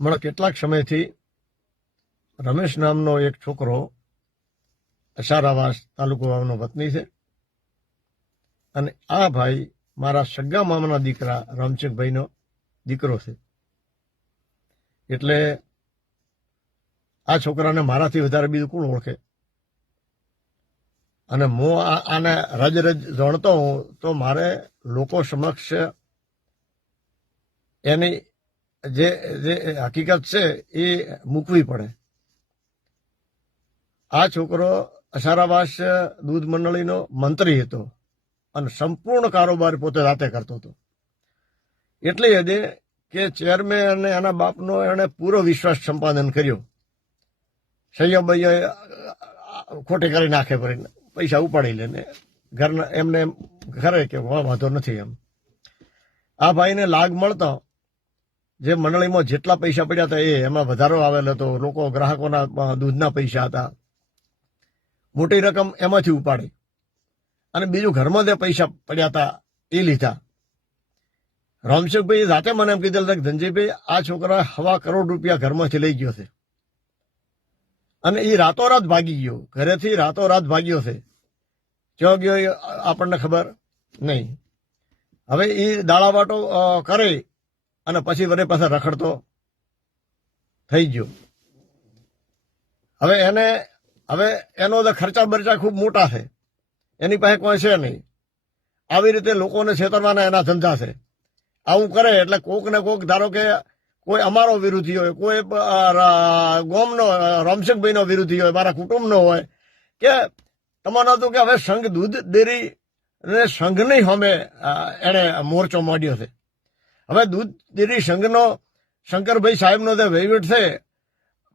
હમણાં કેટલાક સમયથી રમેશ નામનો એક છોકરો અસારાવાસ તાલુકો વાવનો વતની છે અને આ ભાઈ મારા સગા મામાના દીકરા રામચંદ્રભાઈનો દીકરો છે. એટલે આ છોકરાને મારાથી વધારે બીજું કોણ ઓળખે? અને હું આને રજ જાણતો હું તો મારે લોકો સમક્ષ એની જે હકીકત છે એ મૂકવી પડે. આ છોકરો અસારાવાસ દૂધ મંડળીનો મંત્રી હતો અને સંપૂર્ણ કારોબાર પોતે જાતે કરતો હતો. એટલે હદે કે ચેરમેન અને એના બાપનો એણે પૂરો વિશ્વાસ સંપાદન કર્યો. સૈયદભાઈ ખોટી કરી નાખે ભરીને પૈસા ઉપાડી લે ને ઘરના એમને કરે કે વાંધો નથી એમ. આ ભાઈને લાગ મળતો જે મંડળીમાં જેટલા પૈસા પડ્યા હતા એમાં વધારો આવેલો હતો. લોકો ગ્રાહકોના દૂધના પૈસા હતા, મોટી રકમ એમાંથી ઉપાડી અને બીજું ઘરમાં જે પૈસા પડ્યા હતા એ લીધા. રામશેખભાઈ જાતે મને એમ કીધેલ કે ધનજીભાઈ આ છોકરા 1.25 કરોડ રૂપિયા ઘરમાંથી લઈ ગયો છે અને એ રાતોરાત ભાગી ગયો. ઘરેથી રાતોરાત ભાગ્યો છે. ક્યાં ગયો એ આપણને ખબર નહીં. હવે એ દાળાવાટો કરે અને પછી વરે પાસે રખડતો થઈ ગયો. હવે એનો ખર્ચા બરચા ખૂબ મોટા છે, એની પાસે કોઈ છે નહીં. આવી રીતે લોકોને છેતરવાના એના ધંધા છે. આવું કરે એટલે કોક ને કોક, ધારો કે કોઈ અમારો વિરોધી હોય, કોઈ ગોમનો રામશેખભાઈનો વિરોધી હોય, મારા કુટુંબનો હોય, કે તમારું હતું કે હવે સંઘ દૂધ ડેરી ને સંઘની સામે એણે મોરચો માંડ્યો છે. હવે દૂધ ડેરી સંઘનો શંકરભાઈ સાહેબનો જે વહીવટ છે,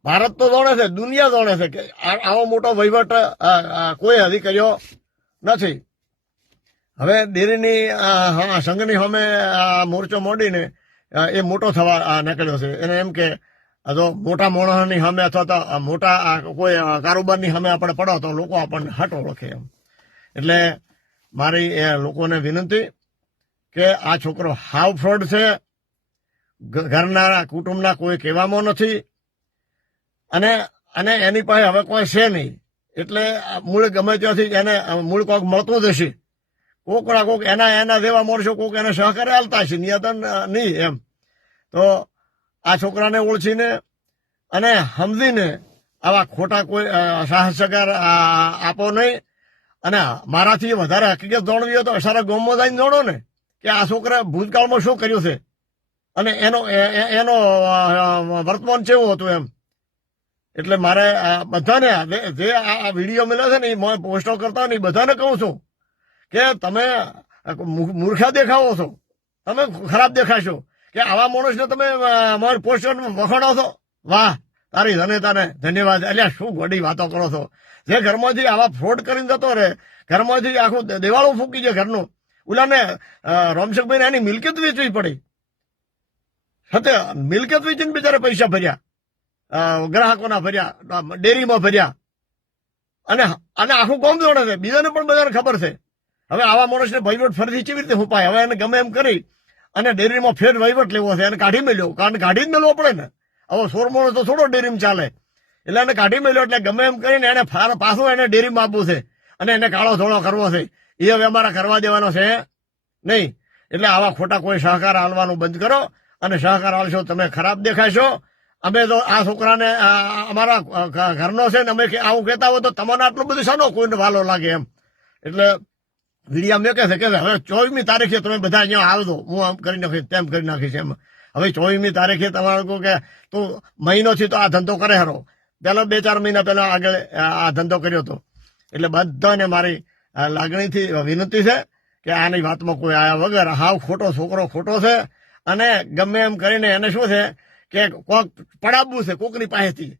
ભારત તો જાણે છે, દુનિયા જાણે છે કે આવો મોટો વહીવટ કોઈ હજી કર્યો નથી. હવે ડેરીની સંઘની સામે મોરચો માંડીને એ મોટો થવા નીકળ્યો છે. એને એમ કે તો મોટા માણસની સામે અથવા તો મોટા કોઈ કારોબારની સામે આપણે પડો તો લોકો આપણને હટ ઓળખે એમ. એટલે મારી લોકોને વિનંતી કે આ છોકરો હાવ ફ્રોડ છે. ઘરના કુટુંબના કોઈ કહેવામાં નથી અને એની પાસે હવે કોઈ છે નહીં. એટલે મૂળ ગમે ત્યાંથી એને મૂળ કોઈક મળતું જ હશે. કોક ના કોક એના જેવા માણસો કોક એને સહકારે હાલતા છે, નિયતન નહીં એમ. તો આ છોકરાને ઓળખીને અને સમજીને આવા ખોટા કોઈ સાહસ સહકાર આપો નહીં. અને મારાથી વધારે હકીકત જાણવી હોય તો સારા ગામમાં જઈને જાણો ને કે આ છોકરા ભૂતકાળમાં શું કર્યું છે અને એનો વર્તમાન કેવું હતું એમ. એટલે મારે બધાને જે આ વિડીયો મળે છે ને એ પોસ્ટો કરતા ને બધાને કહું છું કે તમે મૂર્ખા દેખાવો છો, તમે ખરાબ દેખાશો. કે આવા માણસને તમે મારી પોસ્ટર વખાણો છો, વાહ તારી ધન્યતાને ધન્યવાદ. એટલે શું ગોડી વાતો કરો છો? જે ઘરમાંથી આવા ફ્રોડ કરીને જતો રહે, ઘરમાંથી આખું દેવાળું ફૂકી જાય ઘરનું. ઓલાને રામશેખભાઈને એની મિલકત વેચવી પડી. સત્ય મિલકત વેચીને બિચારે પૈસા ભર્યા, ગ્રાહકોના ભર્યા, ડેરીમાં ભર્યા અને આખું કોમ જોડે છે. બીજાને પણ બધાને ખબર છે. હવે આવા માણસને વહીવટ ફરીથી કેવી રીતે ઉપાય? હવે એને ગમે એમ કરી અને ડેરીમાં ફેર વહીવટ લેવો છે, એને કાઢી મેળ્યો. કારણ કાઢી જ મેળવો પડે ને. હવે 16 માણસ તો થોડો ડેરીમાં ચાલે. એટલે એને કાઢી મેળ્યો. એટલે ગમે એમ કરીને એને પાછું એને ડેરીમાં આપવું છે અને એને કાળો ધોળો કરવો છે. એ હવે અમારા કરવા દેવાનો છે નહીં. એટલે આવા ખોટા કોઈ સહકાર હાલવાનું બંધ કરો. અને સહકાર હાલશો તમે ખરાબ દેખાશો. અમે તો આ છોકરાને અમારા ઘરનો છે ને અમે આવું કહેતા હોય તો તમને આટલું બધું શાનો કોઈને વાલો લાગે એમ. એટલે વિડીયા મેં કહે છે કે હવે 24મી તારીખે તમે બધા અહીંયા આવજો, હું આમ કરી નાખીશ તેમ કરી નાખીશ એમ. હવે 24મી તારીખે તમારે કહું કે તું મહિનોથી તો આ ધંધો કરે હરો. પહેલા 2-4 મહિના પહેલા આગળ આ ધંધો કર્યો હતો. એટલે બધાને મારી લાગણીથી વિનંતી છે કે આની વાતમાં કોઈ આયા વગર હાવ ખોટો છોકરો ખોટો છે. અને ગમે એમ કરીને એને શું છે કે કોક પડાવવું છે કોકની પાસેથી.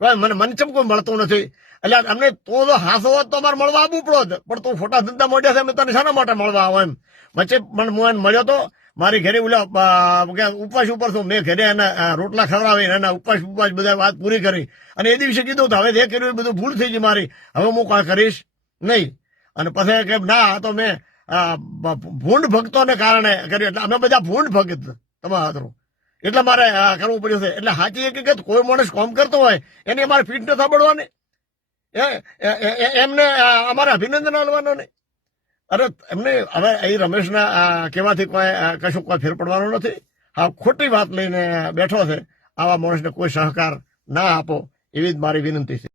મને ચમ કોઈ મળતું નથી. એટલે અમને તો હાસો હોત તો અમારે મળવા આવવું પડો, પણ તું ખોટા ધંધા મોડ્યા છે અમે તને શાના માટે મળવા આવો એમ. વચ્ચે પણ હું એને મળ્યો તો મારી ઘરે ઓલા ઉપવાસ ઉપર છું. મેં ઘરે એના રોટલા ખવડાવીને એના ઉપવાસ બધા વાત પૂરી કરી અને એ દિવસે કીધું હવે જે કર્યું એ બધું ભૂલ થઈ ગઈ મારી, હવે હું કાંઈ કરીશ નહીં. અને પછી કે ના તો મેં ભૂંડ ભક્તોને કારણે કર્યું. એટલે અમે બધા ભૂંડ ભક્ત તમારા એટલે મારે કરવું પડ્યું છે. એટલે સાચી હકીકત કોઈ માણસ કામ કરતો હોય એની અમારે ફીટ ન સાંભળવાની, એમને અમારે અભિનંદન આપવાનો નહીં. અરે એમને હવે અહીં રમેશના કહેવાથી કશું કોઈ ફેર પડવાનો નથી. હા, ખોટી વાત લઈને બેઠો છે. આવા માણસને કોઈ સહકાર ના આપો એવી જ મારી વિનંતી છે.